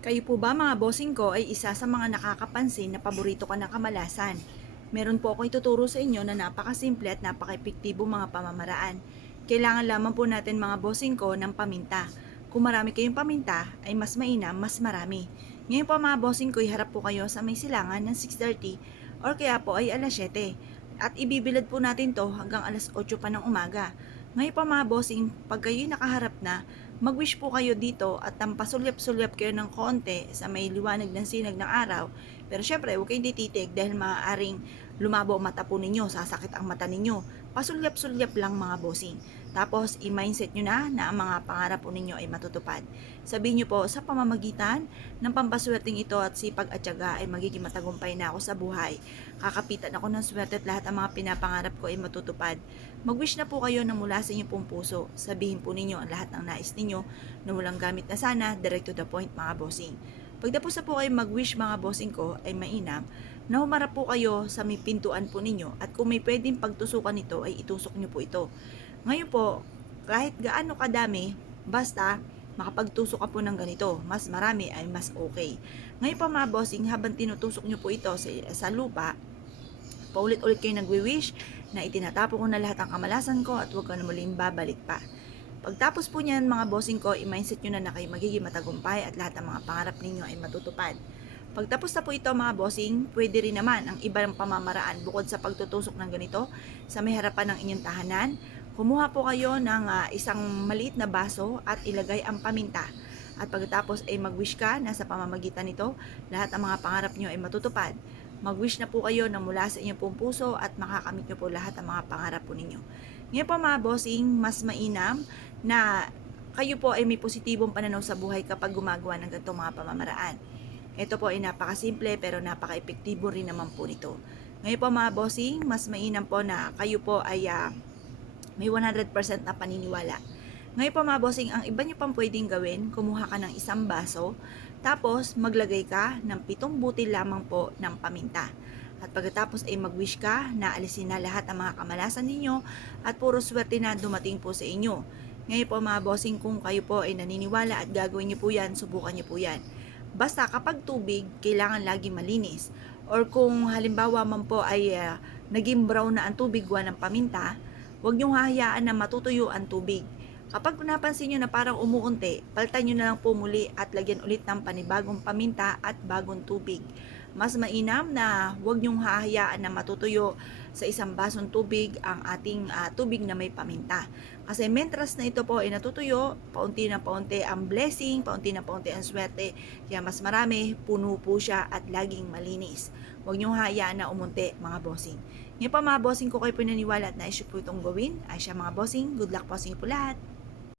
Kayo po ba mga bossing ko ay isa sa mga nakakapansin na paborito ka ng kamalasan? Meron po ako ituturo sa inyo na napakasimple at napaka-epektibo mga pamamaraan. Kailangan lamang po natin mga bossing ko ng paminta. Kung marami kayong paminta, ay mas mainam, mas marami. Ngayon po mga bossing ko, iharap po kayo sa may silangan ng 6:30 or kaya po ay alas 7. At ibibilad po natin to hanggang alas 8 pa ng umaga. Ngayon po mga bossing, pag kayo nakaharap na, mag-wish po kayo dito at pasulyap-sulyap kayo ng konti sa may liwanag ng sinag ng araw. Pero syempre, huwag kayong tititig dahil maaaring lumabo ang mata po ninyo, sasakit ang mata ninyo. Pasulyap-sulyap lang mga bossing. Tapos, i-mindset nyo na ang mga pangarap po ninyo ay matutupad. Sabihin nyo po, sa pamamagitan ng pampaswerteng ito at sipag at tiyaga ay magiging matagumpay na ako sa buhay. Kakapitan ako ng swerte at lahat ang mga pinapangarap ko ay matutupad. Mag-wish na po kayo na mula sa inyong pong puso. Sabihin po ninyo ang lahat ng nais ninyo na walang gamit na sana, direct to the point mga bossing. Pagtapos na po kayo mag-wish mga bossing ko ay mainam na humarap po kayo sa may pintuan po ninyo at kung may pwedeng pagtusukan nito ay itusok nyo po ito. Ngayon po, kahit gaano kadami, basta makapagtusok ka po ng ganito, mas marami ay mas okay. Ngayon pa mga bossing, habang tinutusok nyo po ito sa lupa, paulit-ulit kayo nagwi-wish na itinatapon ko na lahat ng kamalasan ko at huwag ka na muling babalik pa. Pagtapos po niyan mga bossing ko, i-mindset nyo na kayo magiging matagumpay at lahat ng mga pangarap ninyo ay matutupad. Pagtapos na po ito mga bossing, pwede rin naman ang ibang pamamaraan bukod sa pagtutusok ng ganito sa may harapan ng inyong tahanan. Kumuha po kayo ng isang maliit na baso at ilagay ang paminta. At pagkatapos ay mag-wish ka na sa pamamagitan nito, lahat ng mga pangarap nyo ay matutupad. Mag-wish na po kayo na mula sa inyong pong puso at makakamit nyo po lahat ng mga pangarap po ninyo. Ngayon po mga bossing, mas mainam na kayo po ay may positibong pananaw sa buhay kapag gumagawa ng ganitong mga pamamaraan. Ito po ay napakasimple pero napaka-epektibo rin naman po nito. Ngayon po mga bossing, mas mainam po na kayo po ay may 100% na paniniwala. Ngayon po mga bossing, ang iba nyo pang pwedeng gawin, kumuha ka ng isang baso, tapos maglagay ka ng 7 butil lamang po ng paminta. At pagkatapos ay mag-wish ka na alisin na lahat ng mga kamalasan ninyo at puro swerte na dumating po sa inyo. Ngayon po mga bossing, kung kayo po ay naniniwala at gagawin nyo po yan, subukan nyo po yan. Basta kapag tubig, kailangan lagi malinis. Or kung halimbawa man po ay naging brown na ang tubig gawa ng paminta, huwag nyong hahayaan na matutuyo ang tubig. Kapag napansin nyo na parang umuunti, palitan nyo na lang po muli at lagyan ulit ng panibagong paminta at bagong tubig. Mas mainam na huwag nyong hahayaan na matutuyo sa isang basong tubig ang ating tubig na may paminta. Kasi mentras na ito po ay natutuyo, paunti na paunti ang blessing, paunti na paunti ang swerte. Kaya mas marami, puno po siya at laging malinis. Huwag nyong hahayaan na umunti mga bossing. Ngayon pa mga bossing ko kayo pinaniwala at na-issue po itong gawin. Ay siya mga bossing, good luck po sa inyo po lahat.